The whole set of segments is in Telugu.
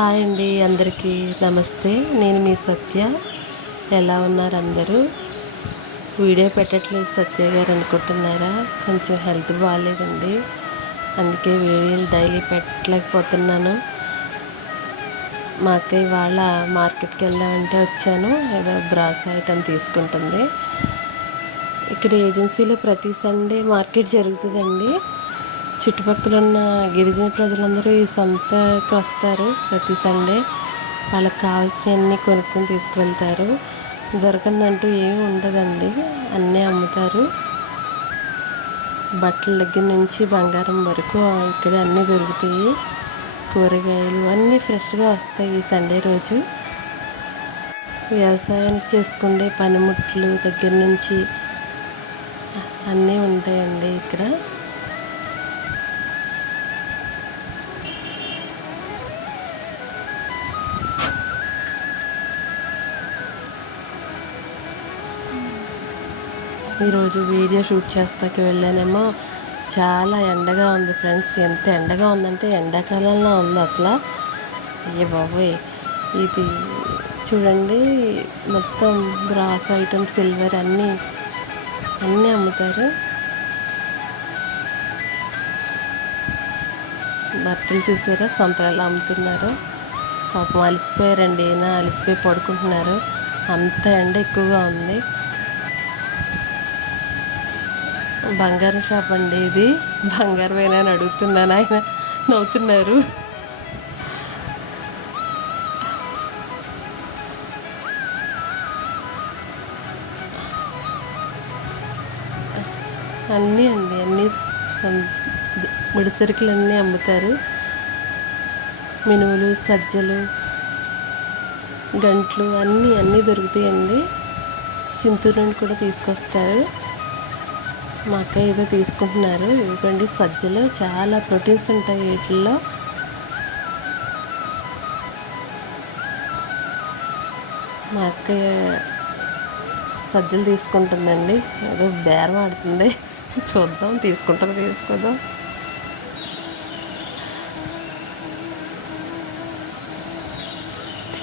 హాయ్ అండి అందరికీ నమస్తే. నేను మీ సత్య. ఎలా ఉన్నారు అందరూ? వీడియో పెట్టట్లేదు సత్య గారు అనుకుంటున్నారా? కొంచెం హెల్త్ బాగాలేదండి. అందుకే వీడియోలు డైలీ పెట్టలేకపోతున్నాను. మా అక్క ఇవాళ మార్కెట్కి వెళ్దామంటే వచ్చాను. ఏదో బ్రాస్ ఐటమ్ తీసుకుంటుంది. ఇక్కడ ఏజెన్సీలో ప్రతి సండే మార్కెట్ జరుగుతుందండి. చుట్టుపక్కల ఉన్న గిరిజన ప్రజలందరూ ఈ సంతకు వస్తారు ప్రతి సండే. వాళ్ళకి కావాల్సినవన్నీ కొనుక్కొని తీసుకువెళ్తారు. దొరకందంటూ ఏమి ఉండదండి. అన్నీ అమ్ముతారు. బట్టల దగ్గర నుంచి బంగారం వరకు ఇక్కడ అన్నీ దొరుకుతాయి. కూరగాయలు అన్నీ ఫ్రెష్గా వస్తాయి ఈ సండే రోజు. వ్యవసాయానికి చేసుకునే పనిముట్లు దగ్గర నుంచి అన్నీ ఉంటాయండి ఇక్కడ. ఈరోజు వీడియో షూట్ చేస్తాకి వెళ్ళానేమో చాలా ఎండగా ఉంది ఫ్రెండ్స్. ఎంత ఎండగా ఉందంటే ఎండాకాలంలో ఉంది అసలు. అయ్యే బాబోయ్. ఇది చూడండి మొత్తం బ్రాస్ ఐటమ్ సిల్వర్ అన్నీ అన్నీ అమ్ముతారు. బట్టలు చూసారా? సంతరాలు అమ్ముతున్నారు. పాపం అలసిపోయారండి అయినా అలసిపోయి పడుకుంటున్నారు. అంత ఎండ ఎక్కువగా ఉంది. బంగారం షాప్ అండి ఇది. బంగారం అయినా అని అడుగుతున్నాను ఆయన నవ్వుతున్నారు. అన్నీ అండి అన్నీ ముడిసరుకులు అన్నీ అమ్ముతారు. మినుములు సజ్జలు గంట్లు అన్నీ అన్నీ దొరుకుతాయండి. చింతూరు నుండి కూడా తీసుకొస్తారు. మా అక్క ఏదో తీసుకుంటున్నారు. ఇవ్వండి సజ్జలు. చాలా ప్రోటీన్స్ ఉంటాయి వీటిల్లో. మా అక్క సజ్జలు తీసుకుంటుందండి. ఏదో బేరం ఆడుతుంది. చూద్దాం తీసుకుంటుంది తీసుకోదాం.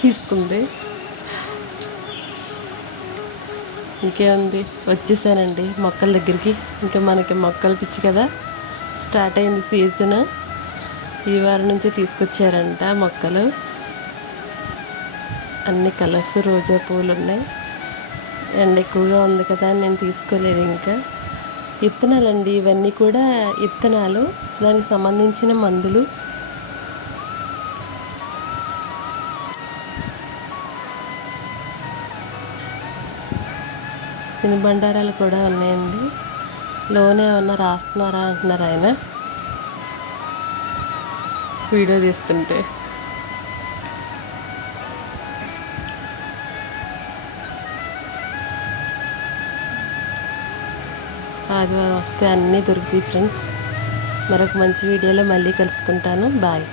తీసుకుంది. ఇంకేముంది వచ్చేసానండి. మొక్కల దగ్గరికి. ఇంకా మనకి మొక్కలు పిచ్చి కదా. స్టార్ట్ అయింది సీజన్ ఈ వారం నుంచి తీసుకొచ్చారంట మొక్కలు. అన్ని కలర్స్ రోజా పూలు ఉన్నాయి ఎండ ఎక్కువగా ఉంది కదా అని నేను తీసుకోలేదు ఇంకా. ఇత్తనాలండి. ఇవన్నీ కూడా ఇత్తనాలు. దానికి సంబంధించిన మందులు. తినుబండారాలు కూడా ఉన్నాయండి. లోన్ ఏమన్నా రాస్తున్నారా అంటున్నారు ఆయన. వీడియో తీస్తుంటే. ఆదివారం వస్తే అన్నీ దొరుకుతాయి ఫ్రెండ్స్. మరొక మంచి వీడియోలో మళ్ళీ కలుసుకుంటాను. బాయ్.